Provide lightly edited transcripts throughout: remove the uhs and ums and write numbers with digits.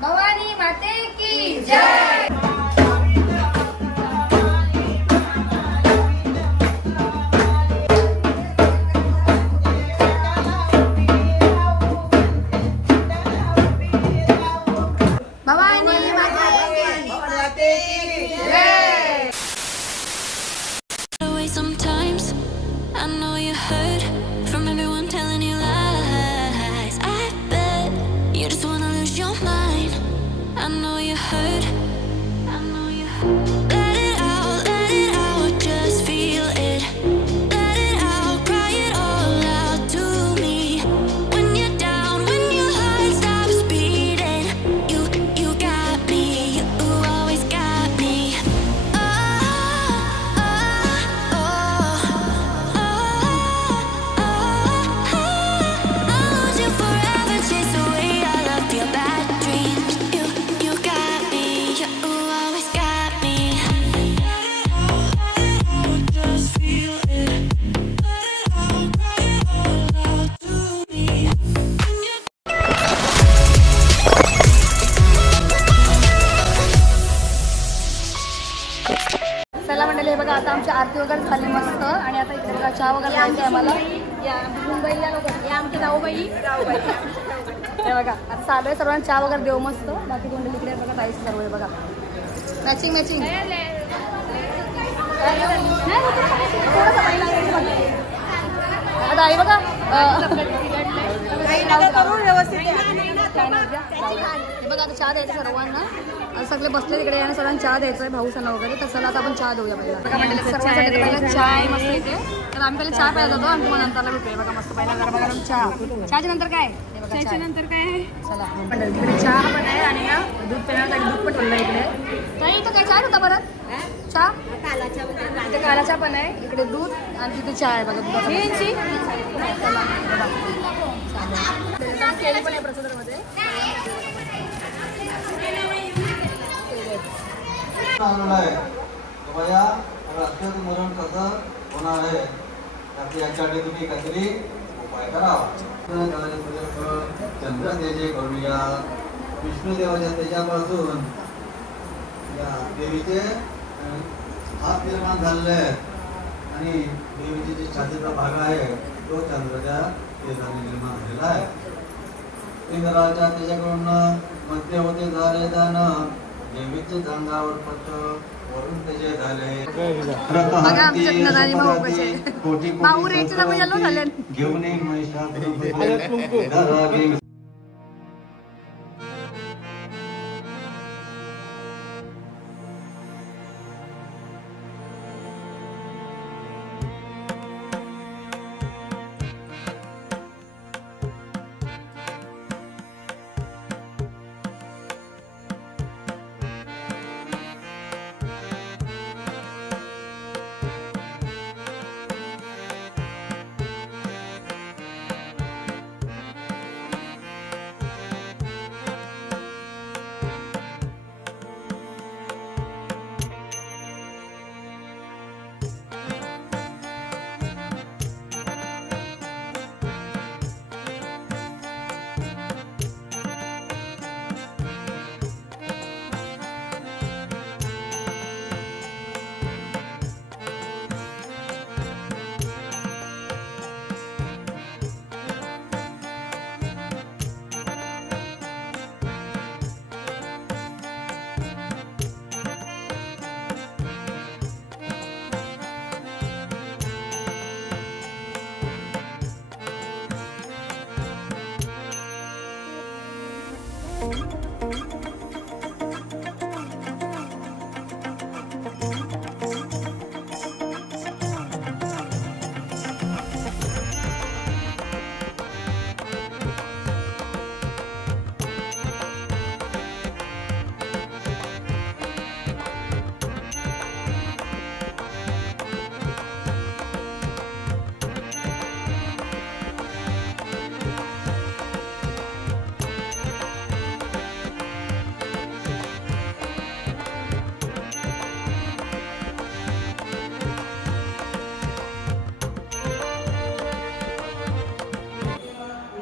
भवानी माते की जय। भवानी माते की जय। Sometimes I know you heard from everyone telling you lies. I bet you just wanna lose your mind. I know you heard. I know you heard. Let it out, just feel it. Let it out, cry it all out to me. When you're down, when your heart stops beating, you got me, you always got me. चला मंडळी, हे बघा आता आमची आरती वगैरे झाली मस्त आणि आता इकडे बघा चहा वगैरे घ्यायची आम्हाला. या मुंबईला लोक या आमची जाऊबाई. हे बघा आता चालू आहे सर्वांना चहा वगैरे देऊ मस्त. बाकी कोण इकडे बघा काहीच सर्व आहे बघा मॅचिंग मॅचिंग. आता आई बघा हे बघा आता चहा द्यायचं सर्वांना. आता सगळे बसले तिकडे आणि सर्वांना चहा द्यायचा आहे भाऊसांना वगैरे. तर चला आता आपण चहा देऊया पहिला. बघा म्हणजे सर्वांसाठी पहिला चहा आहे मस्त इथे. तर आम्ही पहिला चहा प्यायला जातो आणि तुम्हाला नंतरला भेटूया. बघा मस्त पहिला गरम गरम चहा. चहाच्या नंतर काय चहाच्या नंतर काय आहे चला मंडळी तिकडे चहा पण आहे आणि ना दूध पिण्यासाठी दूध पण ठेवलं इकडे. तर इथं काय चहा होता परत चहा इथे काला चहा पण आहे. इकडे दूध आणि तिथे चहा आहे बघा दुधाची. केळी पण आहे प्रसादामध्ये. मरण कसं होणार आहे याच्यासाठी तुम्ही काहीतरी उपाय करावा. चंद्र तेजे करूया. विष्णुदेवाच्या तेजापासून या देवीचे हात निर्माण झालेले आहेत आणि देवीची जी छातीचा भाग आहे तो चंद्राच्या तेजाने निर्माण झालेला आहे. इंद्राच्या तेजाकडून मध्य होते झाले दान. देवीचे अंगावर पट वरून तेजे झाले. घेऊन महिषासुर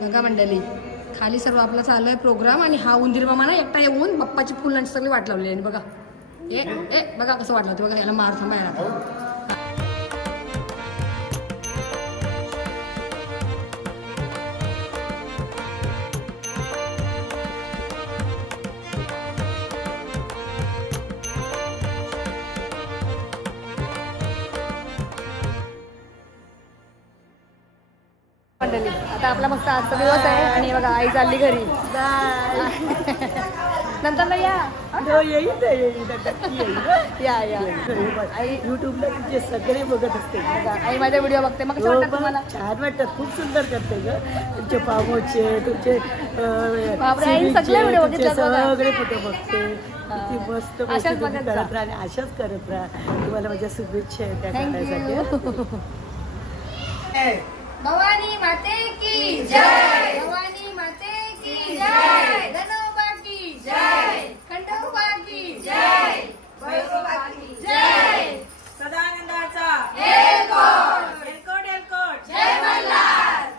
बघा मंडळी खाली सर्व आपला चाललाय प्रोग्राम आणि हा उंदीर मामा ना एकटा येऊन बाप्पाची फुलांची सगळी वाट लावली आणि बघा ए बघा कसं वाट लावते बघा याला मार थांबायला आता आपला मस्त आजचा दिवस आहे आणि बघा आई चालली घरी नंतर या आई युट्यूबला तुझे सगळे बघत असते आई माझा व्हिडिओ बघते मग तुम्हाला छान वाटतात खूप सुंदर करते ग तुमचे पामोचे तुमचे सगळे फोटो बघते किती मस्त करत राहा आणि अशाच करत राहा तुम्हाला माझ्या शुभेच्छा आहेत त्या करण्यासाठी भवानी माते की जय भवानी माते की जय गणोबा की जय खंडोबा की जय भैरोबा की जय सदानंदाचा एलकोट एलकोट एलकोट जय मल्हार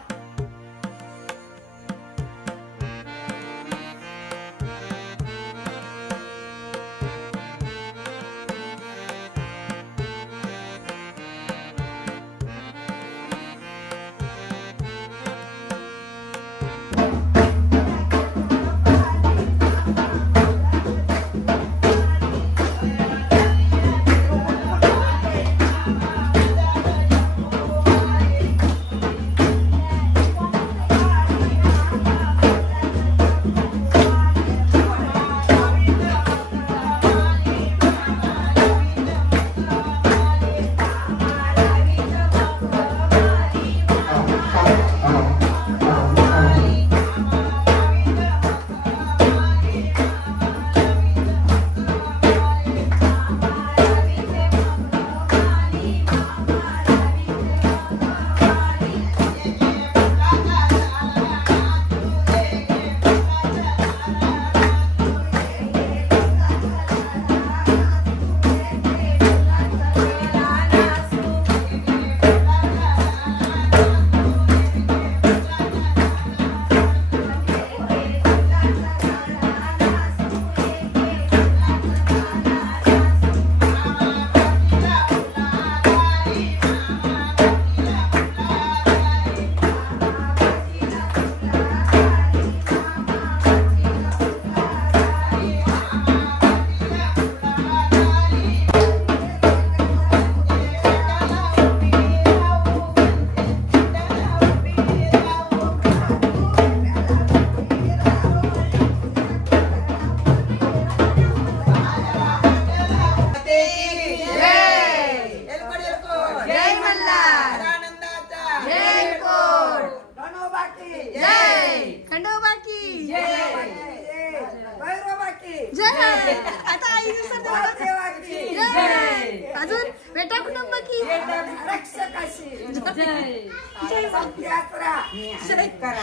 अजून बेटा कुटुंब की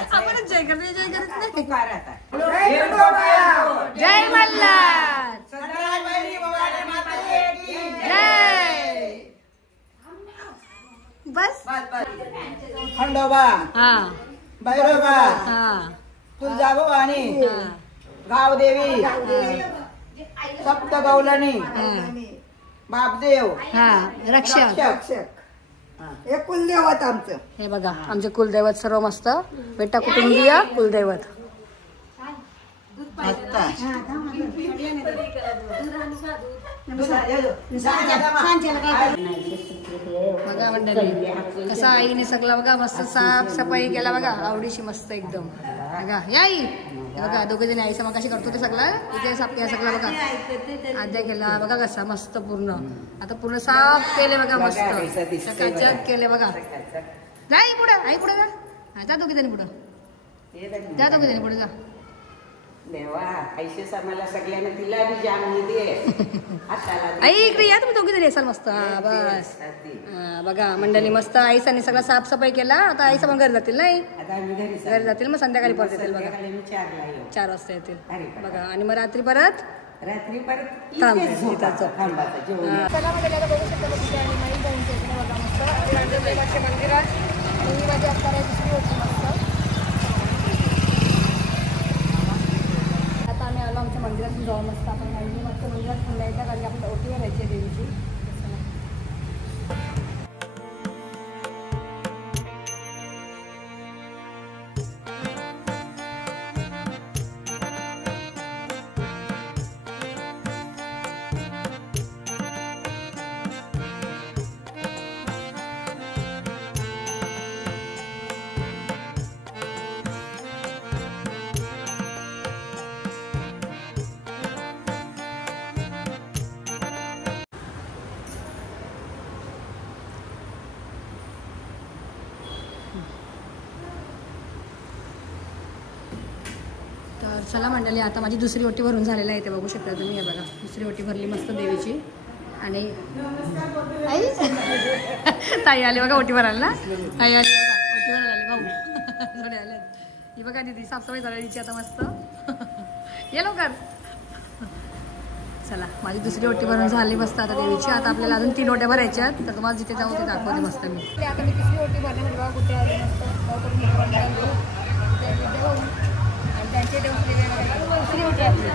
आपण जय करते जय करत नाही जय मल्हार जय बस खंडोबा हा भैरोबा हा तुळजाभवानी गावदेवी सप्तगौलणी बापदेव हा रक्षक हे कुलदैवत आमचं हे बघा आमचे कुलदैवत सर्व मस्त बेटा कुटुंबीय कुलदैवत बघा मंडळी कसा आईने सगळं बघा मस्त साफ सफाई केला बघा आवडीशी मस्त एकदम बघा या आई बघा दोघे जणी आईचा मग कशी करतो ते सगळं इथे साफ केला सगळं बघा आद्या केला बघा कसा मस्त पूर्ण आता पूर्ण साफ केले बघा मस्त चकाचक केले बघा जा आई पुढं आई पुढे जा दोघे जणी पुढं जा दोघे जणी पुढे जा देवा ऐशेच आम्हाला सगळ्यांना तिला बी जाम दे आई इकडे या तुम्ही दोघी जणी असाल मस्त हा बस बघा मंडळी मस्त आईसाने सगळं साफसफाई केला आता आईसा पण घरी जातील नाही घरी जातील मग संध्याकाळी परत येतील बघा 4 वाजता येतील बघा आणि मग रात्री परत मंदिरात मंदिरातून जाऊन मस्त आपण आणि मस्त मंदिरात पुन्हा येतात कारण आपण ओटीवर राहायची देवीची. तर चला मंडळी, आता माझी दुसरी ओटी भरून झालेली आहे ते बघू शकता तुम्ही. हे बघा दुसरी ओटी भरली मस्त देवीची. आणि आई ताई आली बघा ओटी भरायला ना. ताई आली बघा ओटी भरायला आली. भाऊ थोडे आले. ही बघा दिदी साफसफाई झाली तिची आता मस्त. ये लवकर. चला माझी दुसरी ओटी भरून झाली मस्त आता देवीची. आता आपल्याला अजून 3 ओट्या भरायच्या आहेत. तर तुम्हाला जिथे जाऊ ते दाखवते मस्त मी. आता मी तिसरी ओटी भरली म्हणजे बघा कुठे आली मस्त. त्यांचे दुसरी ओटी आपली.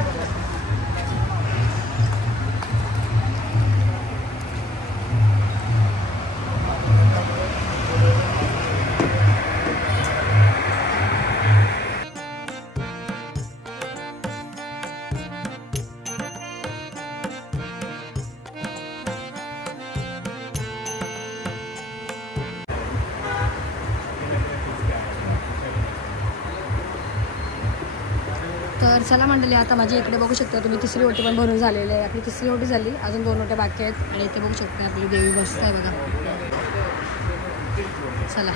तर चला मंडळी, आता माझी इकडे बघू शकता तुम्ही तिसरी ओटी पण भरून झालेली आहे. आपली तिसरी ओटी झाली, अजून 2 ओट्या बाकी आहेत. आणि इथे बघू शकता आपली देवी मस्त आहे बघा. चला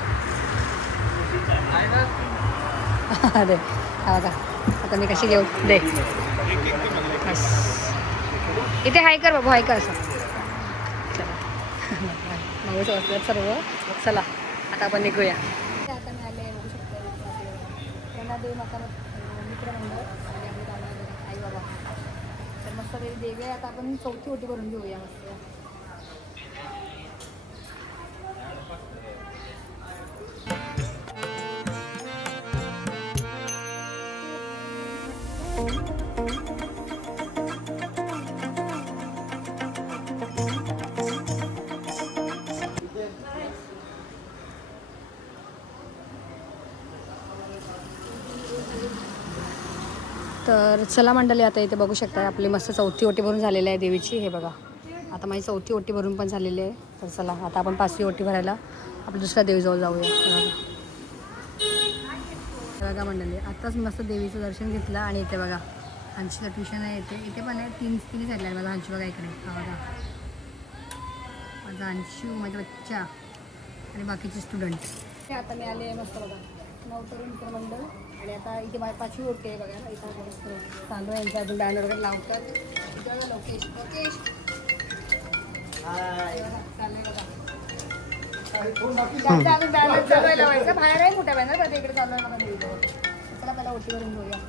दे हा बघा आता मी कशी घेऊ दे. बस इथे हाय कर बाबू, हाय कर असं. चला बघू शकता सर्व. चला आता आपण निघूया. आता मी आले बघू शकता त्यांना देऊ नका मित्रमंडळ आणि आपले आई बाबा. तर मस्त देवी आहे. आता आपण चौथी ओटी भरून घेऊया मस्त. तर चला मंडळी, आता इथे बघू शकता आपली मस्त चौथी ओटी भरून झालेली आहे देवीची. हे बघा आता माझी चौथी ओटी भरून पण झालेली आहे. तर चला आता आपण 5वी ओटी भरायला आपल्या दुसऱ्या देवीजवळ जाऊया. बघा मंडळी, आत्ताच मस्त देवीचं दर्शन घेतलं. आणि इथे बघा हंशीचं ट्युशन आहे. इथे पण आहे. 3 साईडला आहे माझा हंशी बघा इकडे. हा बघा माझा हंशू, माझा बच्चा आणि बाकीचे स्टुडंट. आता मी आले मस्त बघा नवतरुण मित्रमंडळ. आणि आता इथे माझी 5वी ओटी आहे बघा. इथं चालू आहे यांचं अजून बॅनर वगैरे लावतात. इथं लोकेश लोकेश चाललंय बघा. त्यांचा अजून बॅनर चालू आहे लावायचं. बाहेर आहे मोठ्या बॅनर पण इकडे चालू आहे बघा देवीजवळ. चला त्याला ओटी भरून घेऊया.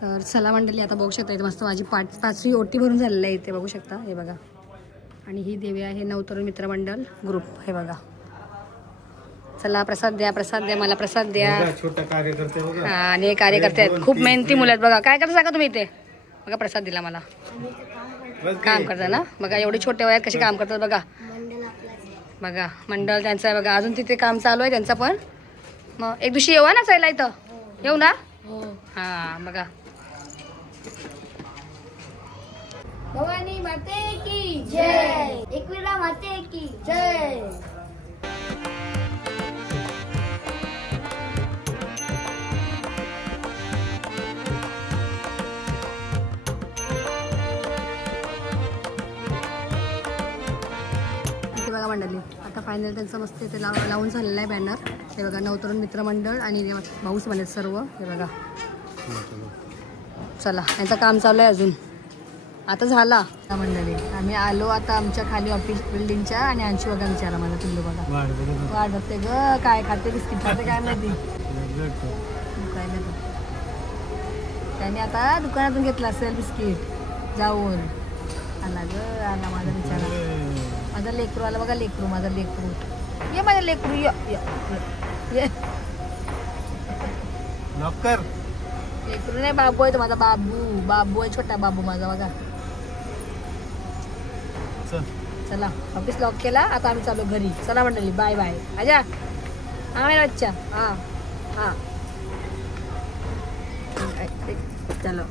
तर चला मंडळी, आता बघू शकता इथे मस्त माझी 5वी ओटी भरून झालेली आहे. इथे बघू शकता हे बघा. आणि ही देवी आहे नवतरुण मित्रमंडळ ग्रुप. हे बघा चला प्रसाद द्या, प्रसाद द्या, मला प्रसाद द्या. छोटा कार्यकर्ते बघा. हा आणि हे कार्यकर्ते आहेत खूप मेहनती मुलं आहेत बघा. काय करता सांगा तुम्ही इथे बघा. प्रसाद दिला मला. काम करता ना बघा. एवढे छोटे वयात कसे काम करतात बघा. बघा मंडळ त्यांचं आहे बघा. अजून तिथे काम चालू आहे त्यांचं पण. मग एक दिवशी येऊ ना चायला इथं. येऊ ना. हा बघा. भवानी माते की जय. एकविरा माते की जय. बघा मंडळी, आता फायनल त्यांचं मस्त इथे लावून झालेलं आहे बॅनर. हे बघा नवतरुण मित्रमंडळ आणि भाऊस म्हणे सर्व. हे बघा चला यांचं काम चालू आहे अजून. आता झाला मंडळी. आम्ही आलो आता आमच्या खाली ऑफिस बिल्डिंगच्या आणि आणशी बघा विचारा माझा पिल्लू बघा वाट बघते ग. काय खाते बिस्किट खाते काय माहिती काय नाही. त्याने आता दुकानातून घेतला असेल बिस्किट जाऊन. आला ग आला माझा बिचारा. माझा लेकरू आला बघा. लेकरू माझा लेकरू. ये माझा लेकरू ये. लेकरू नाही बाबू आहे तो माझा. बाबू आहे छोटा बाबू माझा बघा. चला ऑफिस लॉक केला. आता आम्ही चालू घरी. चला मंडळी बाय बाय. आजा आम्ही बच्चा. हां हां चलो.